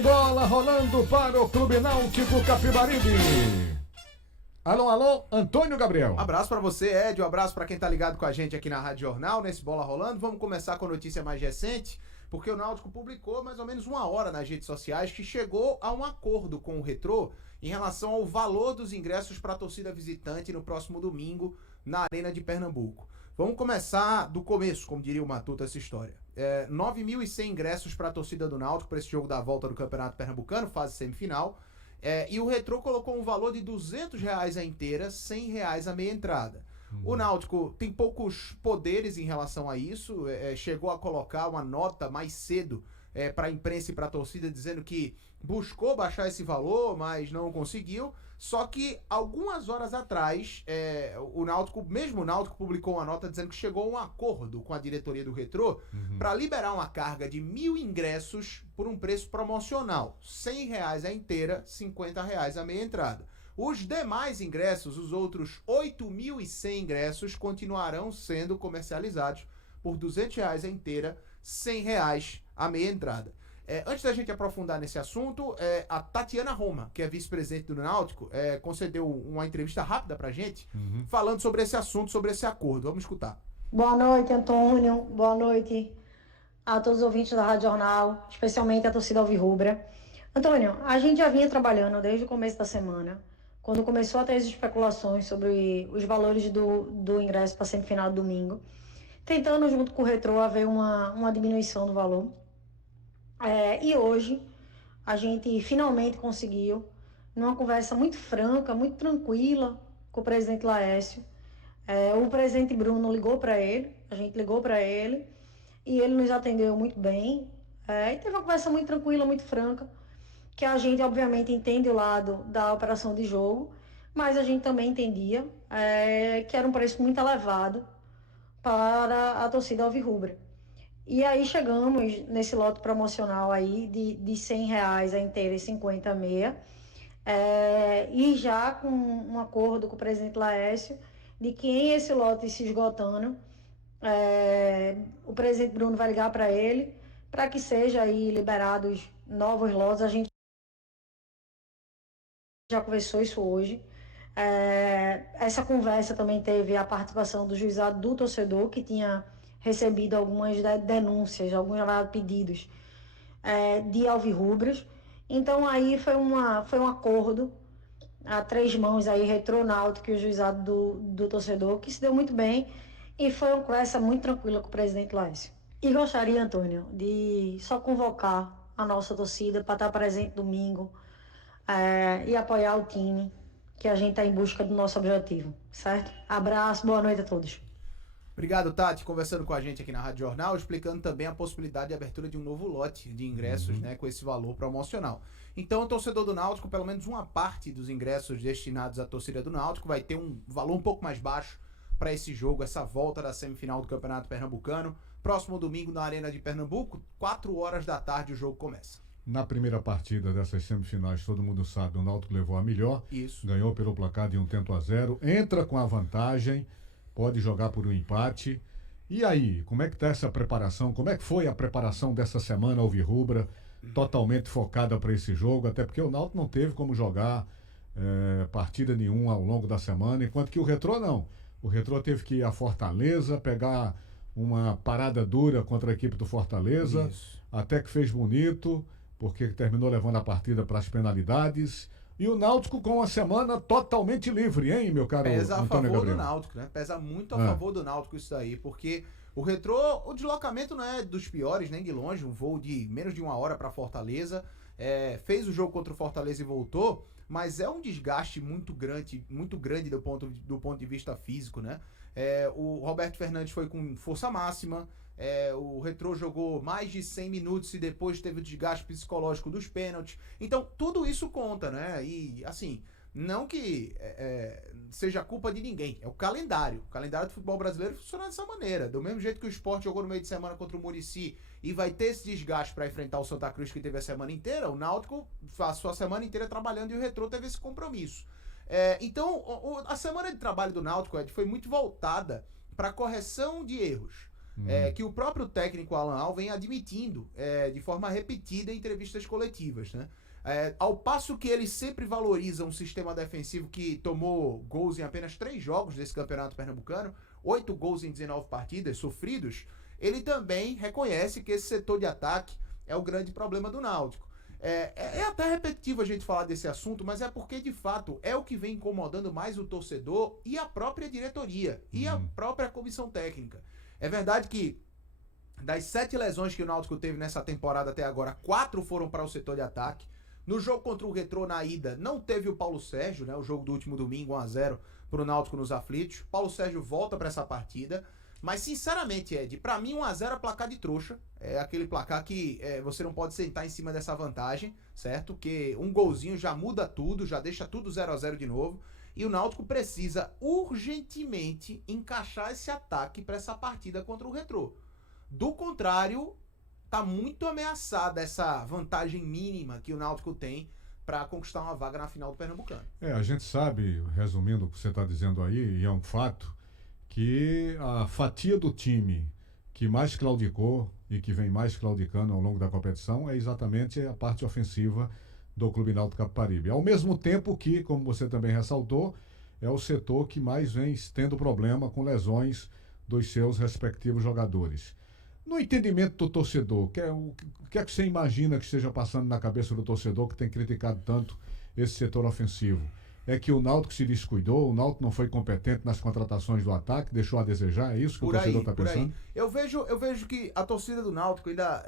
Tem bola rolando para o Clube Náutico Capibaribe. Alô, Antônio Gabriel. Abraço pra você, Ed, um abraço pra quem tá ligado com a gente aqui na Rádio Jornal, nesse Bola Rolando. Vamos começar com a notícia mais recente, porque o Náutico publicou mais ou menos uma hora nas redes sociais que chegou a um acordo com o Retrô em relação ao valor dos ingressos para a torcida visitante no próximo domingo na Arena de Pernambuco. Vamos começar do começo, como diria o Matuto, essa história. 9.100 ingressos para a torcida do Náutico para esse jogo da volta do Campeonato Pernambucano, fase semifinal. E o Retrô colocou um valor de R$200 a inteira, R$100 a meia entrada. O Náutico tem poucos poderes em relação a isso, chegou a colocar uma nota mais cedo para a imprensa e para a torcida, dizendo que buscou baixar esse valor, mas não conseguiu. Só que algumas horas atrás, o Náutico publicou uma nota dizendo que chegou a um acordo com a diretoria do Retrô para liberar uma carga de 1.000 ingressos por um preço promocional. R$100 a inteira, R$50 a meia entrada. Os demais ingressos, os outros 8.100 ingressos, continuarão sendo comercializados por R$200 a inteira, R$100 a meia entrada. Antes da gente aprofundar nesse assunto, a Tatiana Roma, que é vice-presidente do Náutico, concedeu uma entrevista rápida pra gente, falando sobre esse assunto, sobre esse acordo. Vamos escutar. Boa noite, Antônio. Boa noite a todos os ouvintes da Rádio Jornal, especialmente a torcida alvirrubra. Antônio, a gente já vinha trabalhando desde o começo da semana, quando começou a ter as especulações sobre os valores do ingresso para a semifinal do domingo, tentando, junto com o Retrô, haver uma diminuição do valor. E hoje a gente finalmente conseguiu, numa conversa muito franca, muito tranquila com o presidente Laércio. O presidente Bruno ligou para ele, a gente ligou para ele e ele nos atendeu muito bem. E teve uma conversa muito tranquila, muito franca, que a gente obviamente entende o lado da operação de jogo, mas a gente também entendia que era um preço muito elevado para a torcida alvirrubra. E aí chegamos nesse lote promocional aí de R$100 a inteira e 50 a meia, e já com um acordo com o presidente Laércio de que em esse lote se esgotando, o presidente Bruno vai ligar para ele para que seja aí liberados novos lotes. A gente já conversou isso hoje. Essa conversa também teve a participação do juizado do torcedor, que tinha recebido algumas denúncias, alguns pedidos de alvirrubros. Então aí foi um acordo a três mãos aí, Retrô, Náutico e o juizado do torcedor, que se deu muito bem e foi uma conversa muito tranquila com o presidente Laércio. E gostaria, Antônio, de só convocar a nossa torcida para estar presente domingo e apoiar o time, que a gente está em busca do nosso objetivo, certo? Abraço, boa noite a todos. Obrigado, Tati, conversando com a gente aqui na Rádio Jornal, explicando também a possibilidade de abertura de um novo lote de ingressos, com esse valor promocional. Então, o torcedor do Náutico, pelo menos uma parte dos ingressos destinados à torcida do Náutico, vai ter um valor um pouco mais baixo para esse jogo, essa volta da semifinal do Campeonato Pernambucano. Próximo domingo na Arena de Pernambuco, 4 da tarde o jogo começa. Na primeira partida dessas semifinais, todo mundo sabe, o Náutico levou a melhor. Isso. Ganhou pelo placar de 1-0, entra com a vantagem, pode jogar por um empate. E aí, como é que está essa preparação? Como é que foi a preparação dessa semana alvirrubra, totalmente focada para esse jogo? Até porque o Náutico não teve como jogar partida nenhuma ao longo da semana, enquanto que o Retrô não. O Retrô teve que ir a Fortaleza, pegar uma parada dura contra a equipe do Fortaleza. Isso. Até que fez bonito, porque terminou levando a partida para as penalidades. E o Náutico com uma semana totalmente livre, hein, meu caro Pesa a Antônio favor Gabriel? do Náutico, né? Pesa muito a favor do Náutico isso daí, porque o Retrô, o deslocamento não é dos piores, nem de longe, um voo de menos de 1 hora para Fortaleza, fez o jogo contra o Fortaleza e voltou, mas é um desgaste muito grande do ponto de vista físico, né? O Roberto Fernandes foi com força máxima, o Retrô jogou mais de 100 minutos e depois teve o desgaste psicológico dos pênaltis. Então, tudo isso conta, né? E, assim, não que seja culpa de ninguém. É o calendário. O calendário do futebol brasileiro funciona dessa maneira. Do mesmo jeito que o Sport jogou no meio de semana contra o Muricy e vai ter esse desgaste para enfrentar o Santa Cruz, que teve a semana inteira, o Náutico passou a semana inteira trabalhando e o Retrô teve esse compromisso. Então, a semana de trabalho do Náutico, Ed, foi muito voltada para correção de erros. que o próprio técnico Alan Al vem admitindo de forma repetida em entrevistas coletivas, né? Ao passo que ele sempre valoriza um sistema defensivo que tomou gols em apenas 3 jogos desse campeonato pernambucano, 8 gols em 19 partidas sofridos, ele também reconhece que esse setor de ataque é o grande problema do Náutico. É até repetitivo a gente falar desse assunto, mas é porque, de fato, é o que vem incomodando mais o torcedor e a própria diretoria e a própria comissão técnica. É verdade que das 7 lesões que o Náutico teve nessa temporada até agora, 4 foram para o setor de ataque. No jogo contra o Retrô, na ida, não teve o Paulo Sérgio, né? O jogo do último domingo, 1-0 para o Náutico nos aflitos. Paulo Sérgio volta para essa partida. Mas, sinceramente, Ed, pra mim 1-0 é placar de trouxa. É aquele placar que você não pode sentar em cima dessa vantagem, certo? Que um golzinho já muda tudo, já deixa tudo 0-0 de novo. E o Náutico precisa urgentemente encaixar esse ataque para essa partida contra o Retrô. Do contrário, tá muito ameaçada essa vantagem mínima que o Náutico tem para conquistar uma vaga na final do Pernambucano. A gente sabe, resumindo o que você está dizendo aí, e é um fato, que a fatia do time que mais claudicou e que vem mais claudicando ao longo da competição é exatamente a parte ofensiva do Clube Náutico Capibaribe. Ao mesmo tempo que, como você também ressaltou, é o setor que mais vem tendo problema com lesões dos seus respectivos jogadores. No entendimento do torcedor, o que é que você imagina que esteja passando na cabeça do torcedor que tem criticado tanto esse setor ofensivo? É que o Náutico se descuidou, o Náutico não foi competente nas contratações do ataque, deixou a desejar, é isso que o torcedor está pensando? Eu vejo que a torcida do Náutico, ainda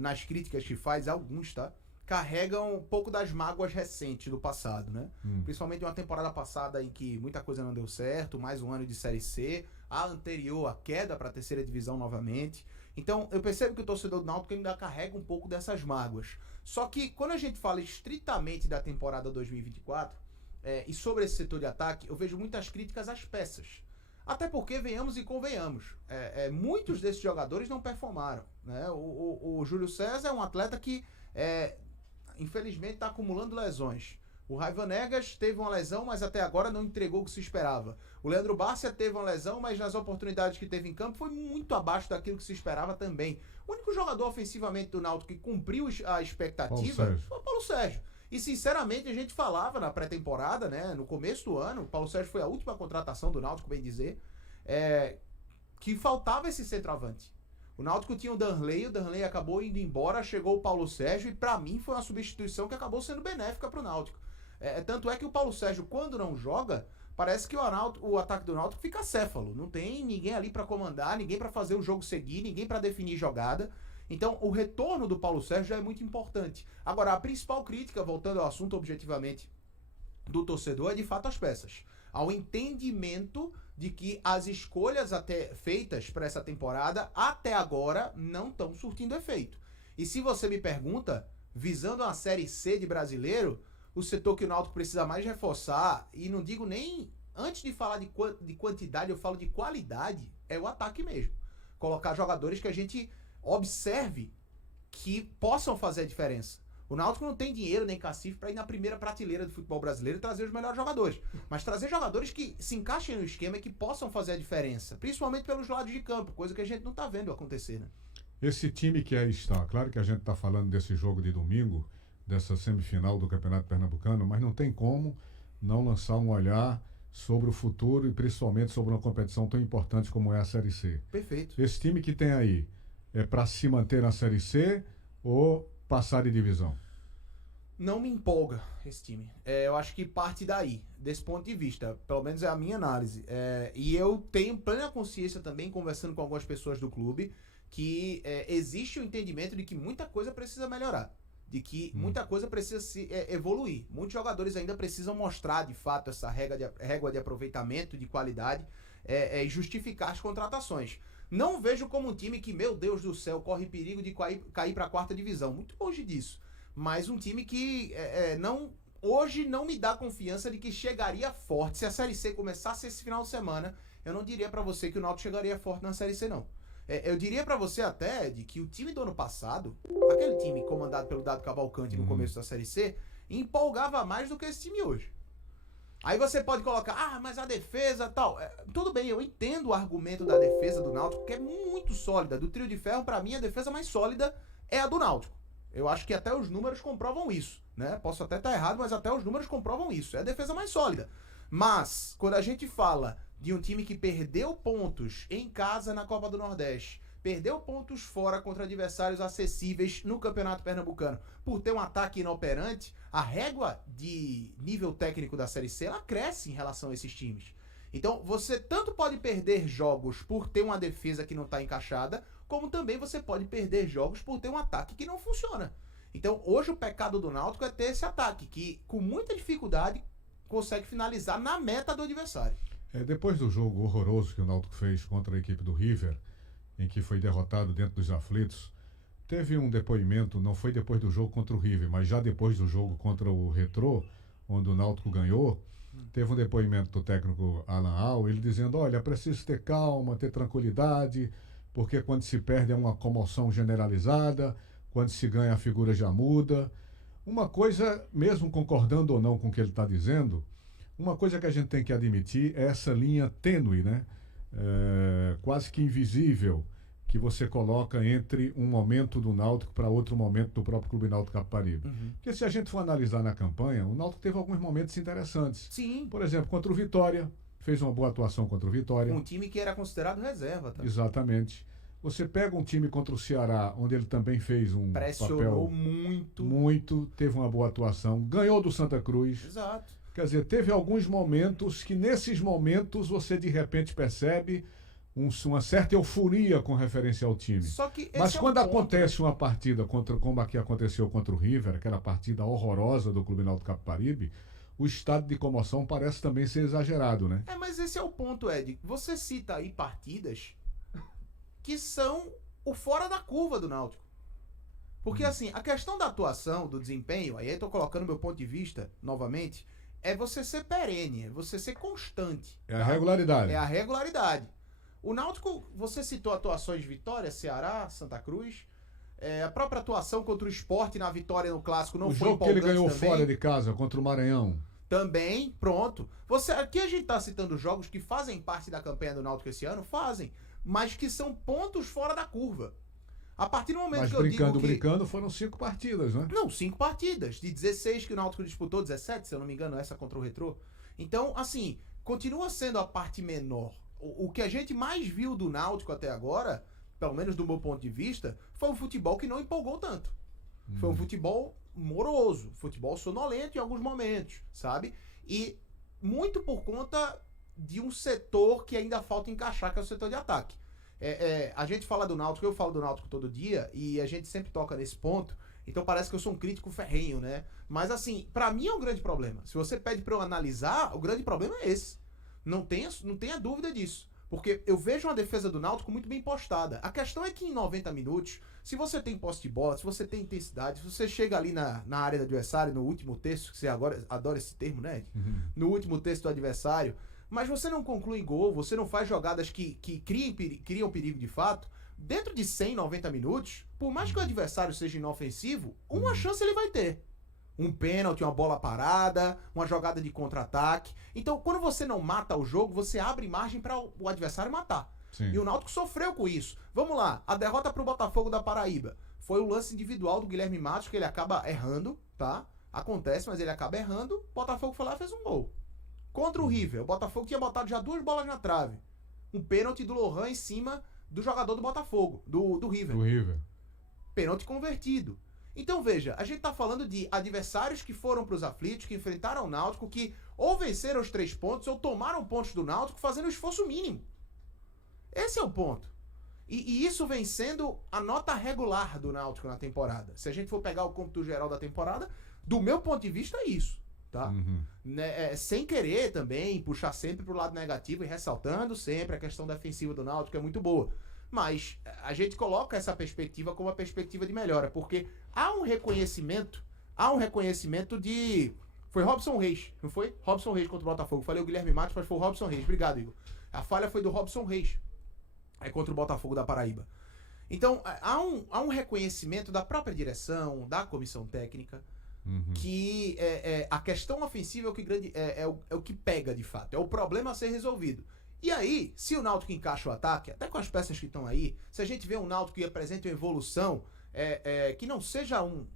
nas críticas que faz, alguns, tá? Carregam um pouco das mágoas recentes do passado, né? Principalmente uma temporada passada em que muita coisa não deu certo, mais um ano de Série C, a anterior, a queda para a terceira divisão novamente. Então, eu percebo que o torcedor do Náutico ainda carrega um pouco dessas mágoas. Só que, quando a gente fala estritamente da temporada 2024, e sobre esse setor de ataque, eu vejo muitas críticas às peças. Até porque, venhamos e convenhamos, muitos desses jogadores não performaram, né? O Júlio César é um atleta que, infelizmente, está acumulando lesões. O Raivanegas teve uma lesão, mas até agora não entregou o que se esperava. O Leandro Bárcia teve uma lesão, mas nas oportunidades que teve em campo foi muito abaixo daquilo que se esperava também. O único jogador ofensivamente do Náutico que cumpriu a expectativa foi o Paulo Sérgio. E, sinceramente, a gente falava na pré-temporada, né, no começo do ano, o Paulo Sérgio foi a última contratação do Náutico, bem dizer, que faltava esse centroavante. O Náutico tinha o Danley acabou indo embora, chegou o Paulo Sérgio e, pra mim, foi uma substituição que acabou sendo benéfica pro Náutico. Tanto é que o Paulo Sérgio, quando não joga, parece que o ataque do Náutico fica acéfalo. Não tem ninguém ali pra comandar, ninguém pra fazer o jogo seguir, ninguém pra definir jogada. Então, o retorno do Paulo Sérgio já é muito importante. Agora, a principal crítica, voltando ao assunto objetivamente do torcedor, é de fato as peças. Ao entendimento de que as escolhas feitas para essa temporada, até agora, não estão surtindo efeito. E se você me pergunta, visando a Série C de brasileiro, o setor que o Náutico precisa mais reforçar, e não digo nem, antes de falar de quantidade, eu falo de qualidade, é o ataque mesmo. Colocar jogadores que a gente observe que possam fazer a diferença. O Náutico não tem dinheiro nem cacife para ir na primeira prateleira do futebol brasileiro e trazer os melhores jogadores. Mas trazer jogadores que se encaixem no esquema e que possam fazer a diferença. Principalmente pelos lados de campo, coisa que a gente não está vendo acontecer, né? Esse time que aí está, claro que a gente está falando desse jogo de domingo, dessa semifinal do Campeonato Pernambucano, mas não tem como não lançar um olhar sobre o futuro e principalmente sobre uma competição tão importante como é a Série C. Perfeito. Esse time que tem aí é para se manter na Série C ou passar de divisão? Não me empolga esse time. Eu acho que parte daí, desse ponto de vista. Pelo menos é a minha análise. E eu tenho plena consciência também, conversando com algumas pessoas do clube, que existe o entendimento de que muita coisa precisa melhorar. De que muita coisa precisa se evoluir. Muitos jogadores ainda precisam mostrar, de fato, essa régua de aproveitamento, de qualidade, e justificar as contratações. Não vejo como um time que, meu Deus do céu, corre perigo de cair para a 4ª divisão. Muito longe disso. Mas um time que hoje não me dá confiança de que chegaria forte. Se a Série C começasse esse final de semana, eu não diria para você que o Náutico chegaria forte na Série C, não. Eu diria para você até de que o time do ano passado, aquele time comandado pelo Dado Cavalcante no começo da Série C, empolgava mais do que esse time hoje. Aí você pode colocar, mas a defesa tal. Tudo bem, eu entendo o argumento da defesa do Náutico, que é muito sólida. Do trio de ferro, pra mim, a defesa mais sólida é a do Náutico. Eu acho que até os números comprovam isso, né? Posso até estar errado, mas até os números comprovam isso. É a defesa mais sólida. Mas, quando a gente fala de um time que perdeu pontos em casa na Copa do Nordeste, perdeu pontos fora contra adversários acessíveis no Campeonato Pernambucano, por ter um ataque inoperante, a régua de nível técnico da Série C, ela cresce em relação a esses times. Então, você tanto pode perder jogos por ter uma defesa que não está encaixada, como também você pode perder jogos por ter um ataque que não funciona. Então, hoje o pecado do Náutico é ter esse ataque, que com muita dificuldade consegue finalizar na meta do adversário. Depois do jogo horroroso que o Náutico fez contra a equipe do River, em que foi derrotado dentro dos aflitos, teve um depoimento, não foi depois do jogo contra o River, mas já depois do jogo contra o Retrô, onde o Náutico ganhou, teve um depoimento do técnico Alan Al, ele dizendo, olha, preciso ter calma, ter tranquilidade, porque quando se perde é uma comoção generalizada, quando se ganha a figura já muda. Uma coisa, mesmo concordando ou não com o que ele está dizendo, uma coisa que a gente tem que admitir é essa linha tênue, né? Quase que invisível, que você coloca entre um momento do Náutico para outro momento do próprio Clube Náutico Capibaribe. Porque se a gente for analisar na campanha, o Náutico teve alguns momentos interessantes. Sim. Por exemplo, contra o Vitória, fez uma boa atuação contra o Vitória. Um time que era considerado reserva. Tá? Exatamente. Você pega um time contra o Ceará, onde ele também fez um Pressionou papel muito, teve uma boa atuação, ganhou do Santa Cruz. Exato. Quer dizer, teve alguns momentos que nesses momentos você de repente percebe uma certa euforia com referência ao time. Só que mas quando acontece uma partida como a que aconteceu contra o River, aquela partida horrorosa do Clube Náutico Capibaribe, o estado de comoção parece também ser exagerado, né? Mas esse é o ponto, Ed. Você cita aí partidas que são o fora da curva do Náutico. Porque assim, a questão da atuação, do desempenho, aí eu tô colocando meu ponto de vista novamente, é você ser perene, é você ser constante. É a regularidade. É a regularidade. O Náutico, você citou atuações de Vitória, Ceará, Santa Cruz. A própria atuação contra o Sport na vitória no Clássico não foi empolgante. O jogo que ele ganhou também. Fora de casa contra o Maranhão. Também, pronto. Aqui a gente tá citando jogos que fazem parte da campanha do Náutico esse ano, fazem, mas que são pontos fora da curva. A partir do momento que eu digo que... brincando, foram 5 partidas, né? Não, 5 partidas. De 16 que o Náutico disputou, 17, se eu não me engano, essa contra o Retrô. Então, assim, continua sendo a parte menor. O que a gente mais viu do Náutico até agora, pelo menos do meu ponto de vista, foi um futebol que não empolgou tanto. Foi um futebol moroso, futebol sonolento em alguns momentos, sabe? E muito por conta de um setor que ainda falta encaixar, que é o setor de ataque. A gente fala do Náutico, eu falo do Náutico todo dia, e a gente sempre toca nesse ponto, então parece que eu sou um crítico ferrenho, né? Mas assim, pra mim é um grande problema. Se você pede pra eu analisar, o grande problema é esse. Não tenha dúvida disso. Porque eu vejo uma defesa do Náutico muito bem postada. A questão é que em 90 minutos, se você tem posse de bola, se você tem intensidade, se você chega ali na área do adversário, no último terço, que você agora adora esse termo, né? No último terço do adversário, mas você não conclui gol, você não faz jogadas que criam perigo de fato, dentro de 100, 90 minutos, por mais que o adversário seja inofensivo, uma chance ele vai ter. Um pênalti, uma bola parada, uma jogada de contra-ataque. Então, quando você não mata o jogo, você abre margem para o adversário matar. Sim. E o Náutico sofreu com isso. Vamos lá, a derrota para o Botafogo da Paraíba. Foi um lance individual do Guilherme Matos, que ele acaba errando, tá? Acontece, mas ele acaba errando. O Botafogo foi lá e fez um gol. Contra o River, o Botafogo tinha botado já 2 bolas na trave. Um pênalti do Lohan em cima do jogador do Botafogo, do River. Do River. Pênalti convertido. Então veja, a gente tá falando de adversários que foram pros aflitos, que enfrentaram o Náutico, que ou venceram os 3 pontos ou tomaram pontos do Náutico fazendo o esforço mínimo. Esse é o ponto. E isso vem sendo a nota regular do Náutico na temporada. Se a gente for pegar o cômputo geral da temporada, do meu ponto de vista é isso, tá? Sem querer também puxar sempre pro lado negativo e ressaltando sempre a questão defensiva do Náutico, que é muito boa. Mas a gente coloca essa perspectiva como uma perspectiva de melhora, porque há um reconhecimento de... Foi Robson Reis, não foi? Robson Reis contra o Botafogo. Falei o Guilherme Matos, mas foi o Robson Reis. Obrigado, Igor. A falha foi do Robson Reis, contra o Botafogo da Paraíba. Então, há um reconhecimento da própria direção, da comissão técnica, que a questão ofensiva é o que pega de fato, é o problema a ser resolvido. E aí, se o Náutico encaixa o ataque, até com as peças que estão aí, se a gente vê um Náutico que apresenta uma evolução que não seja um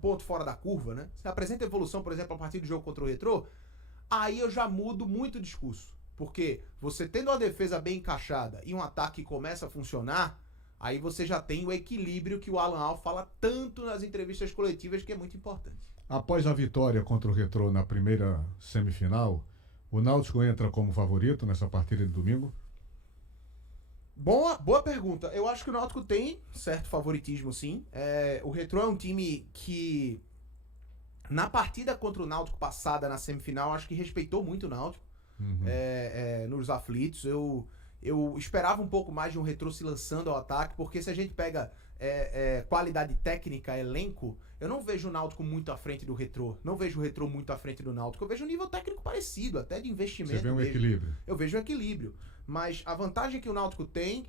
ponto fora da curva, né? Se apresenta evolução, por exemplo, a partir do jogo contra o Retrô, aí eu já mudo muito o discurso. Porque você tendo uma defesa bem encaixada e um ataque que começa a funcionar, aí você já tem o equilíbrio que o Alan Al fala tanto nas entrevistas coletivas, que é muito importante. Após a vitória contra o Retrô na primeira semifinal, o Náutico entra como favorito nessa partida de domingo? Boa pergunta. Eu acho que o Náutico tem certo favoritismo, sim. O Retrô é um time que, na partida contra o Náutico passada, na semifinal, acho que respeitou muito o Náutico. Nos aflitos. Eu esperava um pouco mais de um Retrô se lançando ao ataque, porque se a gente pega qualidade técnica, elenco, eu não vejo o Náutico muito à frente do Retrô. Não vejo o Retrô muito à frente do Náutico. Eu vejo um nível técnico parecido, até de investimento. Você vê um equilíbrio. Eu vejo um equilíbrio. Mas a vantagem que o Náutico tem,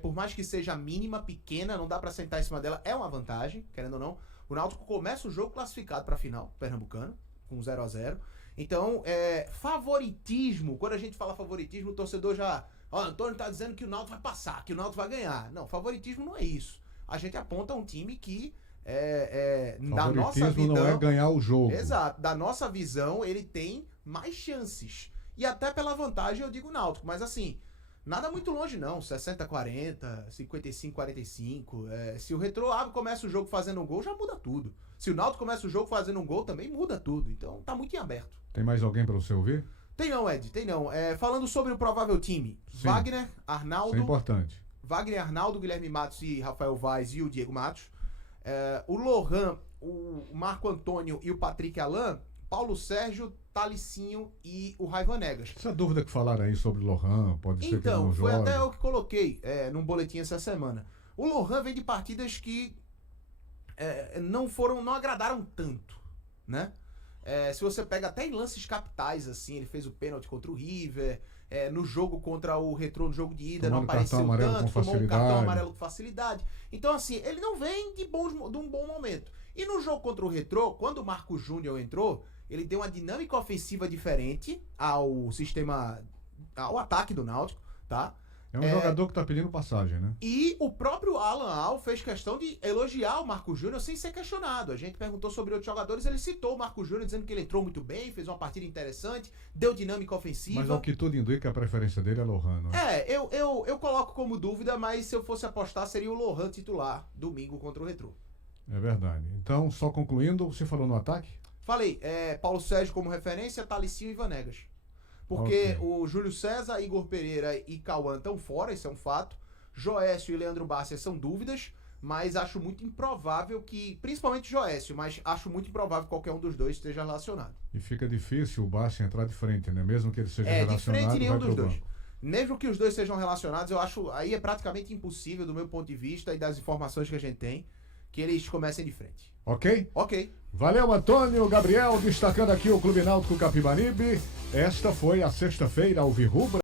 por mais que seja mínima, pequena, não dá pra sentar em cima dela, é uma vantagem, querendo ou não. O Náutico começa o jogo classificado pra final, pernambucano, com 0-0. Então, favoritismo, quando a gente fala favoritismo, o torcedor já... Antônio tá dizendo que o Náutico vai passar, que o Náutico vai ganhar. Não, favoritismo não é isso. A gente aponta um time que, da nossa visão... não é ganhar o jogo. Exato. Da nossa visão, ele tem mais chances. E até pela vantagem eu digo Náutico. Mas assim, nada muito longe não. 60-40, 55-45. Se o Retrô começa o jogo fazendo um gol, já muda tudo. Se o Náutico começa o jogo fazendo um gol, também muda tudo. Então tá muito em aberto. Tem mais alguém para você ouvir? Tem não, Ed, tem não. Falando sobre o provável time. Sim. Wagner, Arnaldo... Isso é importante. Wagner, Arnaldo, Guilherme Matos e Rafael Vaz e o Diego Matos. O Lohan, o Marco Antônio e o Patrick Alain. Paulo Sérgio, Talicinho e o Raiva Negas. Essa dúvida que falaram aí sobre o Lohan, pode ser que ele não jogue. Então, foi até eu que coloquei num boletim essa semana. O Lohan vem de partidas que não agradaram tanto, né? Se você pega até em lances capitais, assim, ele fez o pênalti contra o River, no jogo contra o Retrô, no jogo de ida, não apareceu tanto, tomou um cartão amarelo com facilidade. Então, assim, ele não vem de um bom momento. E no jogo contra o Retrô, quando o Marco Júnior entrou, ele deu uma dinâmica ofensiva diferente ao ataque do Náutico, tá? É um jogador que tá pedindo passagem, né? E o próprio Alan Al fez questão de elogiar o Marco Júnior sem ser questionado. A gente perguntou sobre outros jogadores, ele citou o Marco Júnior, dizendo que ele entrou muito bem, fez uma partida interessante, deu dinâmica ofensiva. Mas ao que tudo indica, a preferência dele é Lohan, não é? Eu coloco como dúvida, mas se eu fosse apostar, seria o Lohan titular, domingo contra o Retrô. É verdade. Então, só concluindo, você falou no ataque? Falei, Paulo Sérgio como referência, Talicinho e Vanegas. Porque o Júlio César, Igor Pereira e Cauã estão fora, isso é um fato. Joécio e Leandro Bárcia são dúvidas, mas acho muito improvável que, principalmente Joécio, mas acho muito improvável que qualquer um dos dois esteja relacionado. E fica difícil o Bárcia entrar de frente, né? Mesmo que ele seja relacionado, de frente nenhum dos dois. banco. Mesmo que os dois sejam relacionados, eu acho, aí é praticamente impossível, do meu ponto de vista e das informações que a gente tem, que eles comecem de frente. Ok? Ok. Valeu, Antônio, Gabriel, destacando aqui o Clube Náutico Capibaribe. Esta foi a sexta-feira, Alvirrubra.